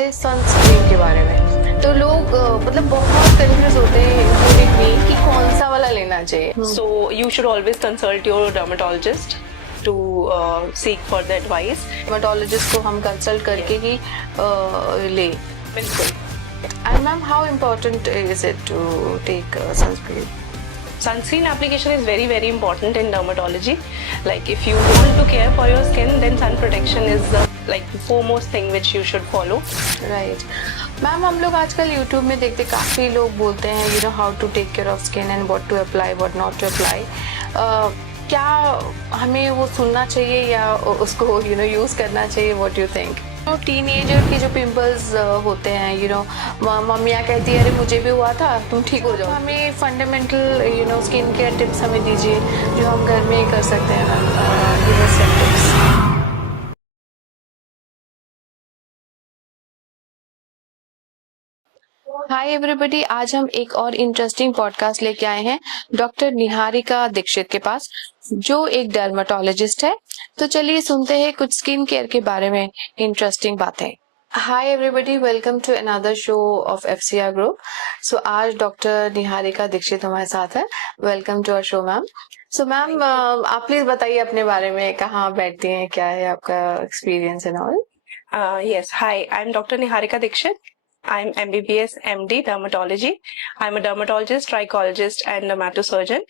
Sunscreen के बारे में तो लोग मतलब बहुत कंफ्यूज होते हैं इंक्लूडिंग मी कि कौन सा वाला लेना चाहिए। So you should always consult your dermatologist to seek further advice. Dermatologist को हम कंसल्ट करके ही ले। बिल्कुल। And ma'am how important is it to take sunscreen? Sunscreen application is very very important in dermatology. Like if you want to care for your skin, then sun protection is like the foremost thing which you should follow. Right ma'am, हम लोग आजकल YouTube में देखते काफ़ी लोग बोलते हैं you know how to take care of skin and what to apply what not to apply. क्या हमें वो सुनना चाहिए या उसको यू नो यूज़ करना चाहिए? What you think? तो टीनेजर की जो पिंपल्स होते हैं यू नो, मम्मियाँ कहती है अरे मुझे भी हुआ था, तुम ठीक हो जाओ। हमें fundamental you know skin care tips हमें दीजिए जो हम घर में ही कर सकते हैं मैम, यू नो सब टिप्स। हाय एवरीबॉडी, आज हम एक और इंटरेस्टिंग पॉडकास्ट लेके आए हैं डॉक्टर निहारिका दीक्षित के पास, जो एक डर्मेटोलॉजिस्ट है। तो चलिए सुनते हैं कुछ स्किन केयर के बारे में इंटरेस्टिंग बातें। Hi everybody, welcome to another show of FCR group. So आज डॉक्टर निहारिका दीक्षित हमारे साथ है। Welcome to our show ma'am. So ma'am, आप प्लीज बताइए अपने बारे में, कहाँ बैठती हैं, क्या है आपका experience and all? Yes, hi, I'm Dr. Niharika Dixit. I'm MBBS MD Dermatology. I'm a dermatologist, trichologist, and dermatosurgeon.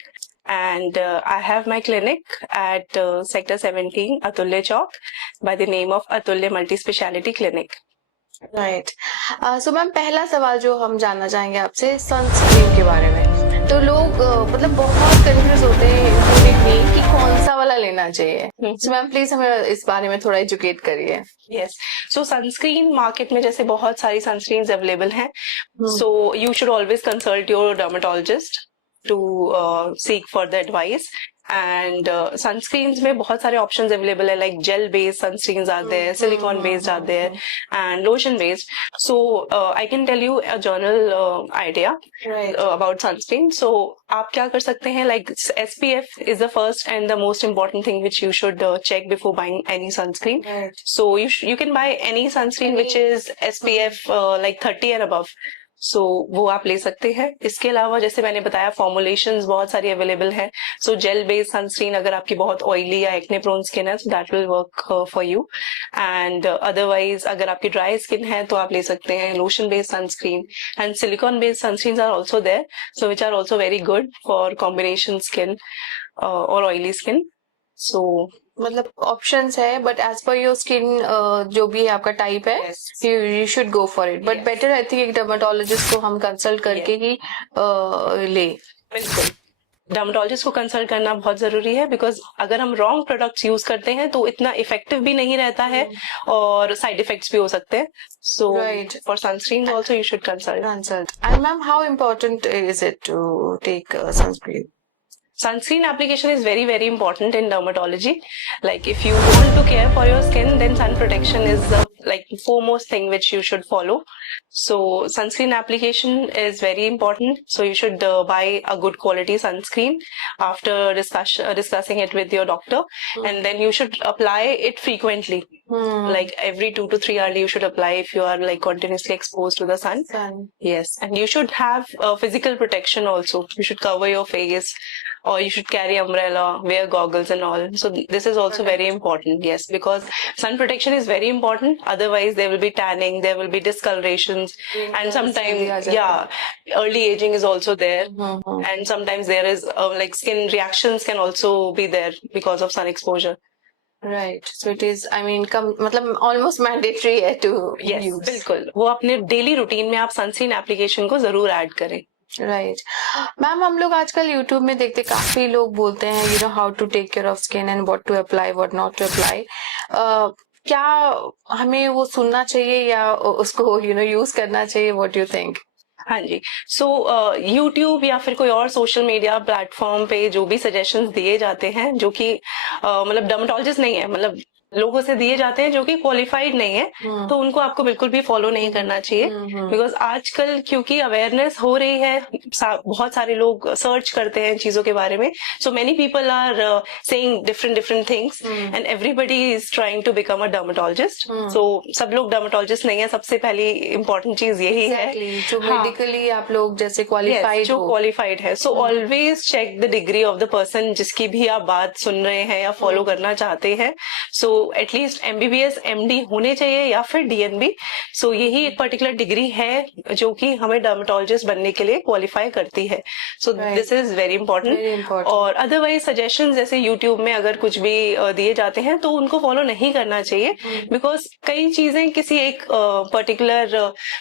And I have my clinic at Sector 17, Atulya Chowk, by the name of Atulya Multi-Speciality Clinic. Right. So ma'am, पहला सवाल जो हम जानना चाहेंगे आपसे sunscreen के बारे में। तो लोग मतलब बहुत कंफ्यूज होते हैं इंक्लूडिंग मी कि कौन सा वाला लेना चाहिए। सो मैम प्लीज हमें इस बारे में थोड़ा एजुकेट करिए। Yes. So sunscreen मार्केट में जैसे बहुत सारी सनस्क्रीन अवेलेबल हैं, so you should always consult your dermatologist to seek further advice. And sunscreens में बहुत सारे options available है, like gel based sunscreens are there, silicone based are there, and lotion based. So I can tell you a general idea about sunscreen. So आप क्या कर सकते हैं, like SPF is the first and the most important thing which you should check before buying any sunscreen. Right. So you can buy any sunscreen which is SPF like 30 and above. सो वो आप ले सकते हैं। इसके अलावा जैसे मैंने बताया फॉर्मुलेशंस बहुत सारी अवेलेबल है। सो जेल बेस्ड सनस्क्रीन अगर आपकी बहुत ऑयली या एक्ने प्रोन स्किन है तो that will work for you. And otherwise अगर आपकी ड्राई स्किन है तो आप ले सकते हैं lotion based sunscreen. And silicone based sunscreen are also there, so which are also very good for combination skin और ऑयली स्किन। सो मतलब ऑप्शंस है, but as per your skin जो भी है आपका टाइप है, you should go for it. But better I think एक डर्मेटोलॉजिस्ट को हम कंसल्ट करके ही ले। बिल्कुल, डर्मेटोलॉजिस्ट को कंसल्ट करना बहुत जरूरी है, बिकॉज अगर हम रॉन्ग प्रोडक्ट्स यूज करते हैं तो इतना इफेक्टिव भी नहीं रहता है और साइड इफेक्ट्स भी हो सकते हैं। So for sunscreen also you should consult. And ma'am how important is it to take sunscreen? Sunscreen application is very very important in dermatology. Like if you want to care for your skin, then sun protection is the like foremost thing which you should follow. So sunscreen application is very important. So you should buy a good quality sunscreen after discussing it with your doctor, and then you should apply it frequently. Like every 2 to 3 hours you should apply if you are like continuously exposed to the sun. Yes, and you should have physical protection also. You should cover your face, or you should carry umbrella, wear goggles and all. So this is also very important. Yes, because sun protection is very important. Otherwise there will be tanning, there will be discolorations, and sometimes early aging is also there. And sometimes there is like skin reactions can also be there because of sun exposure. Right, so it is I mean मतलब almost mandatory है to use. बिल्कुल, वो अपने daily routine में आप sunscreen application को जरूर add करें। राइट मैम, हम लोग आजकल यूट्यूब में देखते काफी लोग बोलते हैं you know how to take care of skin and what to apply what not to apply. क्या हमें वो सुनना चाहिए या उसको यू नो यूज करना चाहिए? What you think? हाँ जी, सो यूट्यूब या फिर कोई और सोशल मीडिया प्लेटफॉर्म पे जो भी सजेशंस दिए जाते हैं, जो कि मतलब डर्मेटोलॉजिस्ट नहीं है, मतलब लोगों से दिए जाते हैं जो कि क्वालिफाइड नहीं है, तो उनको आपको बिल्कुल भी फॉलो नहीं करना चाहिए। बिकॉज आजकल क्योंकि अवेयरनेस हो रही है, बहुत सारे लोग सर्च करते हैं चीजों के बारे में, so many people are saying different things and everybody is trying to become a dermatologist. So सब लोग डर्मेटोलॉजिस्ट नहीं है, सबसे पहली इंपॉर्टेंट चीज यही है जो मेडिकली आप लोग जैसे क्वालिफाइड जो क्वालिफाइड है। So always check the degree of the person जिसकी भी आप बात सुन रहे हैं या फॉलो करना चाहते हैं। सो एटलीस्ट MBBS MD होने चाहिए या फिर DNB। सो यही एक पर्टिकुलर डिग्री है जो कि हमें डर्मेटोलॉजिस्ट बनने के लिए क्वालिफाई करती है। So this is very important. और अदरवाइज सजेशन जैसे यूट्यूब में अगर कुछ भी दिए जाते हैं तो उनको फॉलो नहीं करना चाहिए, बिकॉज कई चीजें किसी एक पर्टिकुलर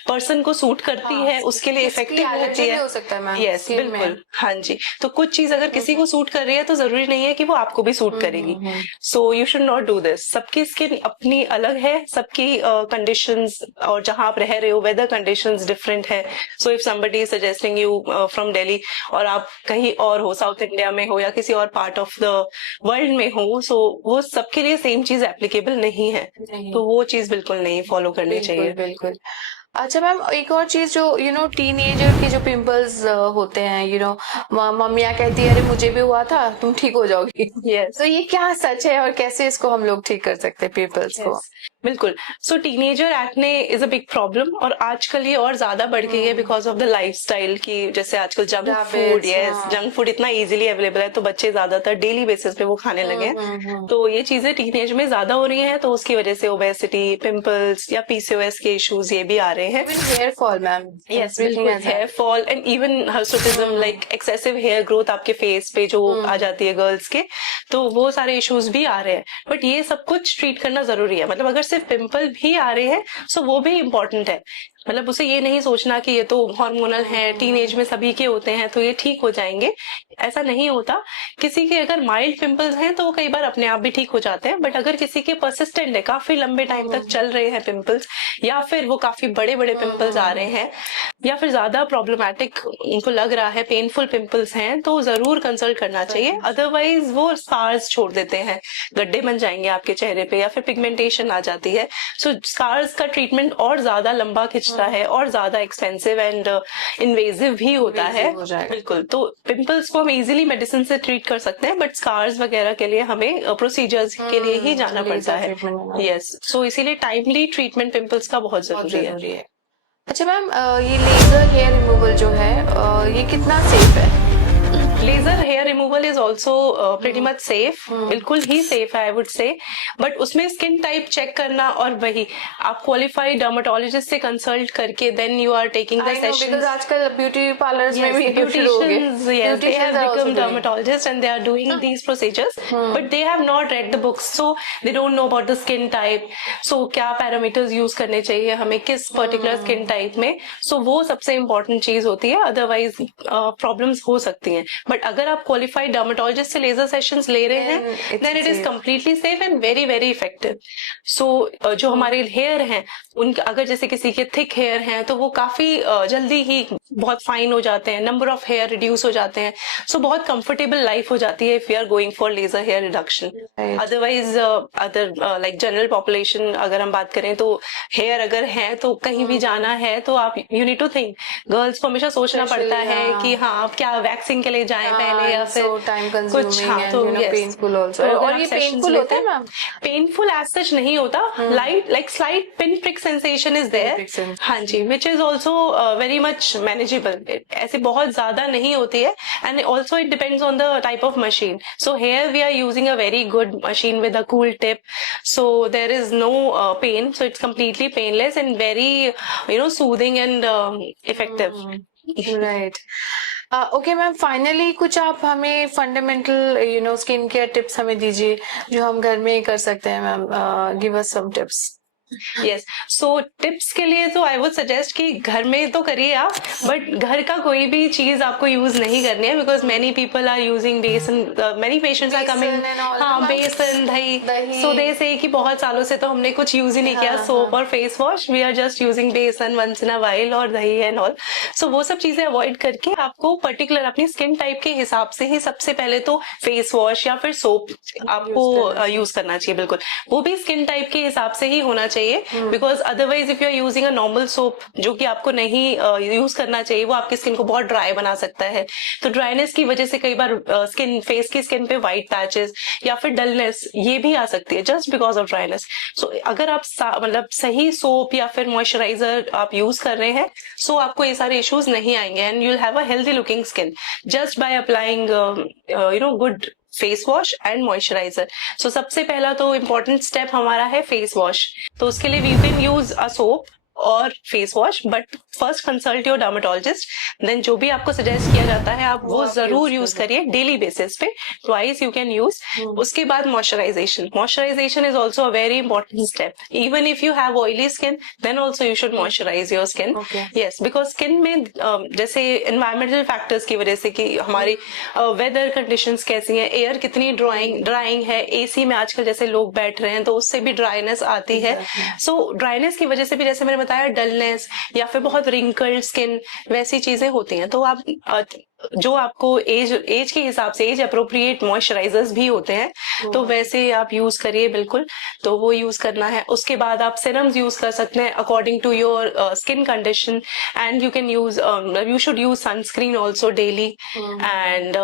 पर्सन को सूट करती है, उसके लिए इफेक्टिव होती है। हो सकता है यस बिल्कुल, हाँ जी। तो कुछ चीज अगर किसी को सूट कर रही है तो जरूरी नहीं है कि वो आपको भी सूट करेगी। So you should not do this. सबकी स्किन अपनी अलग है, सबकी कंडीशंस और जहां आप रह रहे हो वेदर कंडीशंस डिफरेंट है। So if somebody is suggesting you from Delhi और आप कहीं और हो, साउथ इंडिया में हो या किसी और पार्ट ऑफ द वर्ल्ड में हो, सो वो सबके लिए सेम चीज एप्लीकेबल नहीं है, तो वो चीज बिल्कुल नहीं फॉलो करनी चाहिए। बिल्कुल। अच्छा मैम, एक और चीज जो टीनेजर के जो पिंपल्स होते हैं, मम्मियाँ कहती है अरे मुझे भी हुआ था, तुम ठीक हो जाओगी। Yes. तो ये क्या सच है और कैसे इसको हम लोग ठीक कर सकते हैं पिंपल्स को? बिल्कुल। So teenager acne is a big problem, और आजकल ये और ज्यादा बढ़ गई है बिकॉज ऑफ द लाइफस्टाइल की, जैसे आजकल जंक फूड, जंक फूड इतना इजीली अवेलेबल है, तो बच्चे ज्यादातर डेली बेसिस पे वो खाने लगे हैं। तो ये चीजें टीनेज में ज्यादा हो रही हैं, तो उसकी वजह से ओबेसिटी, पिंपल्स या PCOS के इश्यूज ये भी आ रहे हैं। हेयर फॉल मैम, यस बिल्कुल, hair fall and even hirsutism, like excessive hair growth आपके फेस पे जो आ जाती है गर्ल्स के, तो वो सारे इश्यूज भी आ रहे हैं। बट ये सब कुछ ट्रीट करना जरूरी है। मतलब अगर सिर्फ पिंपल भी आ रहे हैं सो वो भी इम्पोर्टेंट है। मतलब उसे ये नहीं सोचना कि ये तो हार्मोनल है, टीनेज में सभी के होते हैं तो ये ठीक हो जाएंगे, ऐसा नहीं होता। किसी के अगर माइल्ड पिंपल्स हैं तो वो कई बार अपने आप भी ठीक हो जाते हैं, बट अगर किसी के परसिस्टेंट है, काफी लंबे टाइम तक चल रहे हैं पिंपल्स, या फिर वो काफी बड़े बड़े पिंपल्स आ रहे हैं, या फिर ज्यादा प्रॉब्लमैटिक उनको लग रहा है, पेनफुल पिंपल्स हैं, तो जरूर कंसल्ट करना चाहिए। अदरवाइज वो स्कार्स छोड़ देते हैं, गड्ढे बन जाएंगे आपके चेहरे पे, या फिर पिगमेंटेशन आ जाती है। सो स्कार्स का ट्रीटमेंट और ज्यादा लंबा खिंचता है और ज्यादा एक्सपेंसिव एंड इन्वेजिव भी होता है। बिल्कुल, तो पिंपल्स को हम इजीली मेडिसिन से ट्रीट कर सकते हैं, बट स्कार्स वगैरह के लिए हमें प्रोसीजर्स के लिए ही जाना पड़ता है। यस, सो इसीलिए टाइमली ट्रीटमेंट पिंपल्स का बहुत जरूरी है। अच्छा मैम, ये लेजर हेयर रिमूवल जो है ये कितना सेफ है? Laser hair removal is also pretty much safe, बिल्कुल ही सेफ है आई वुड से। बट उसमें स्किन टाइप चेक करना, और वही आप क्वालिफाइड डर्मेटोलॉजिस्ट से कंसल्ट करके then you are taking the sessions. आजकल ब्यूटी पार्लर्स में भी beauticians, yes, they have become dermatologists and they are doing these procedures, but they have not read the books, so they don't know about the skin type. So क्या parameters use करने चाहिए हमें किस particular skin type में, सो वो सबसे important चीज होती है। अदरवाइज प्रॉब्लम्स हो सकती हैं, बट अगर आप क्वालिफाइड डर्मेटोलॉजिस्ट से लेजर सेशंस ले रहे हैं then it is completely safe and very very effective. So जो हमारे हेयर हैं उनके, अगर जैसे किसी के थिक हेयर हैं तो वो काफी जल्दी ही बहुत फाइन हो जाते हैं, नंबर ऑफ हेयर रिड्यूस हो जाते हैं, सो बहुत कंफर्टेबल लाइफ हो जाती है if you are going for laser hair reduction. Otherwise other like general population अगर हम बात करें तो हेयर अगर है तो कहीं भी जाना है तो आप you need to think, girls को हमेशा सोचना पड़ता है कि हाँ आप क्या वैक्सिंग के लिए जाएं पहले या फिर कुछ। हाँ, तो पेनफुल ऑल्सो, और ये पेनफुल होता है मैम? पेनफुल एज सच नहीं होता, like slight pin prick sensation is there, हाँ जी, which is also very much manageable, ऐसे बहुत ज्यादा नहीं होती है। And also it depends on the type of machine. So here we are using a very good machine with a cool tip, so there is no pain, so it's completely painless and very soothing and effective. Right. Okay ma'am, finally कुछ आप हमें fundamental skin care tips हमें दीजिए जो हम घर में ही कर सकते हैं ma'am. Give us some tips. Yes, so tips के लिए तो आई वुड सजेस्ट कि घर में तो करिए आप, बट घर का कोई भी चीज आपको यूज नहीं करनी है, because many people are using besan, many patients are coming, हाँ बेसन दही, सो दे से कि बहुत सालों से तो हमने कुछ यूज ही नहीं किया सोप और face wash, we are just using besan once in a while और दही एंड ऑल। सो वो सब चीजें अवॉइड करके आपको पर्टिकुलर अपनी स्किन टाइप के हिसाब से ही सबसे पहले तो फेस वॉश या फिर सोप आपको यूज करना चाहिए। बिल्कुल, वो भी स्किन टाइप के हिसाब से ही होना चाहिए, because otherwise if you are using a normal soap जो कि आपको नहीं यूज करना चाहिए, वो आपकी स्किन को बहुत ड्राई बना सकता है। तो ड्राइनेस की वजह से कई बार स्किन फेस की स्किन पे व्हाइट पैचेस या फिर डलनेस ये भी आ सकती है जस्ट बिकॉज ऑफ ड्राइनेस। सो अगर आप मतलब सही सोप या फिर मॉइस्चराइजर आप यूज कर रहे हैं, सो आपको ये सारे इश्यूज नहीं आएंगे and you will have a healthy looking skin just by applying good face wash and moisturiser. So सबसे पहला तो इम्पोर्टेंट स्टेप हमारा है फेस वॉश। तो उसके लिए we can use a soap और face wash, but first consult your dermatologist. Then जो भी आपको सजेस्ट किया जाता है आप वो जरूर यूज करिए डेली बेसिस पे, ट्वाइस यू कैन यूज। उसके बाद moisturisation, moisturisation is also a very important step. Even if you have oily skin then also you should moisturise your skin. Yes, because skin में जैसे environmental factors की वजह से कि हमारी वेदर कंडीशंस कैसी हैं, एयर कितनी ड्राइंग है, एसी में आजकल जैसे लोग बैठ रहे हैं तो उससे भी ड्राइनेस आती है। सो ड्राइनेस की वजह से भी जैसे मैंने बताया डलनेस या फिर बहुत रिंकल्ड स्किन वैसी चीजें होती हैं। तो आप जो आपको एज के हिसाब से एज अप्रोप्रिएट मॉइस्चराइजर्स भी होते हैं तो वैसे आप यूज करिए बिल्कुल, तो वो यूज करना है। उसके बाद आप सिरम्स यूज कर सकते हैं according to your skin condition and you can use you should use sunscreen also daily. And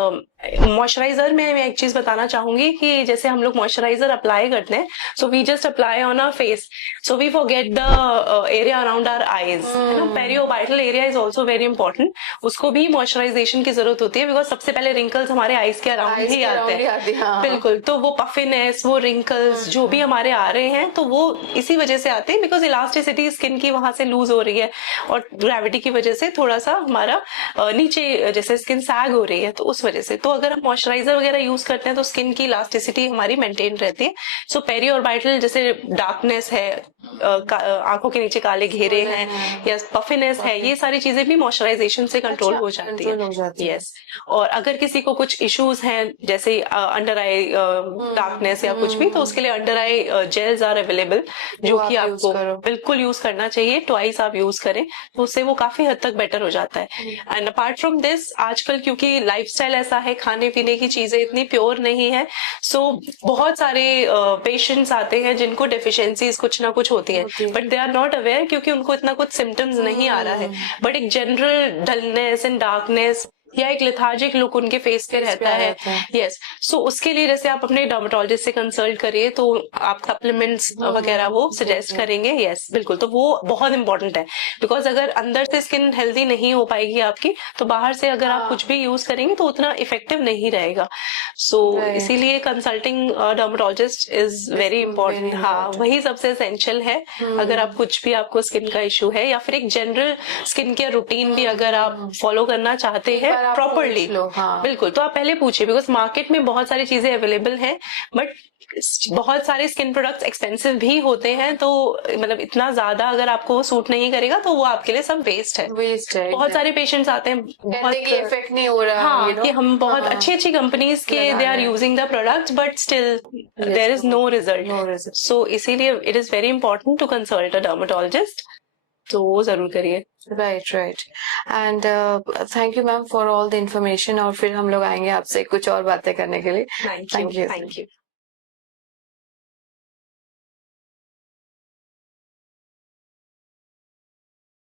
moisturiser में मैं एक चीज बताना चाहूंगी कि जैसे हम लोग मॉइस्चराइजर अप्लाई करते हैं, so we just apply on our face, so we forget the area around our eyes, periorbital area is also very important, उसको भी मॉइस्चराइजेशन की जरूरत होती है बिकॉज सबसे पहले रिंकल्स हमारे आईज के अराउंड ही आते हैं। बिल्कुल, तो वो पफिनेस, वो रिंकल्स जो भी हमारे आ रहे हैं तो वो इसी वजह से आते हैं बिकॉज इलास्टिसिटी स्किन की वहां से लूज हो रही है और ग्रेविटी की वजह से थोड़ा सा हमारा नीचे जैसे स्किन सैग हो रही है, तो उस वजह से। तो अगर हम मॉइस्चराइजर वगैरह यूज करते हैं तो स्किन की इलास्टिसिटी हमारी मेंटेन रहती है। सो पेरियोर्बाइटल जैसे डार्कनेस है, आंखों के नीचे काले घेरे हैं या पफिनेस है, ये सारी चीजें भी मॉइस्चराइजेशन से कंट्रोल हो जाती है। यस, और अगर किसी को कुछ इश्यूज हैं जैसे अंडर आई डार्कनेस या कुछ भी, तो उसके लिए under eye gels are available जो कि आपको बिल्कुल यूज करना चाहिए, ट्वाइस आप यूज करें तो उससे वो काफी हद तक बेटर हो जाता है। एंड अपार्ट फ्रॉम दिस आजकल क्योंकि लाइफस्टाइल ऐसा है, खाने पीने की चीजें इतनी प्योर नहीं है, सो बहुत सारे पेशेंट्स आते हैं जिनको डेफिशिएंसीज कुछ ना कुछ होती है, but they are not aware क्योंकि उनको इतना कुछ सिम्टम्स नहीं आ रहा है, बट एक जनरल डलनेस एंड डार्कनेस या एक लेथार्जिक लुक उनके फेस पे रहता है। यस, सो उसके लिए जैसे आप अपने डर्मेटोलॉजिस्ट से कंसल्ट करिए तो आप सप्लीमेंट्स वगैरह वो सजेस्ट करेंगे। यस, बिल्कुल, तो वो बहुत इंपॉर्टेंट है बिकॉज अगर अंदर से स्किन हेल्दी नहीं हो पाएगी आपकी तो बाहर से अगर आप कुछ भी यूज करेंगे तो उतना इफेक्टिव नहीं रहेगा। सो इसीलिए consulting dermatologist is very important. हाँ, वही सबसे एसेंशियल है। अगर आप कुछ भी आपको स्किन का इशू है या फिर एक जनरल स्किन केयर रूटीन भी अगर आप फॉलो करना चाहते हैं प्रॉपरली, बिल्कुल, तो आप पहले पूछिए बिकॉज मार्केट में बहुत सारी चीजें अवेलेबल हैं बट बहुत सारे स्किन प्रोडक्ट्स एक्सपेंसिव भी होते हैं, तो मतलब इतना ज्यादा अगर आपको सूट नहीं करेगा तो वो आपके लिए सब वेस्ट है। बहुत सारे पेशेंट्स आते हैं, बहुत इफेक्ट नहीं हो रहा, हाँ, कि हम बहुत अच्छी कंपनीज के they are using the products but still there is no result. So इसीलिए it is very important to consult a dermatologist, तो वो जरूर करिए। Right and thank you ma'am for all the information, और फिर हम लोग आएंगे आपसे कुछ और बातें करने के लिए। Thank you.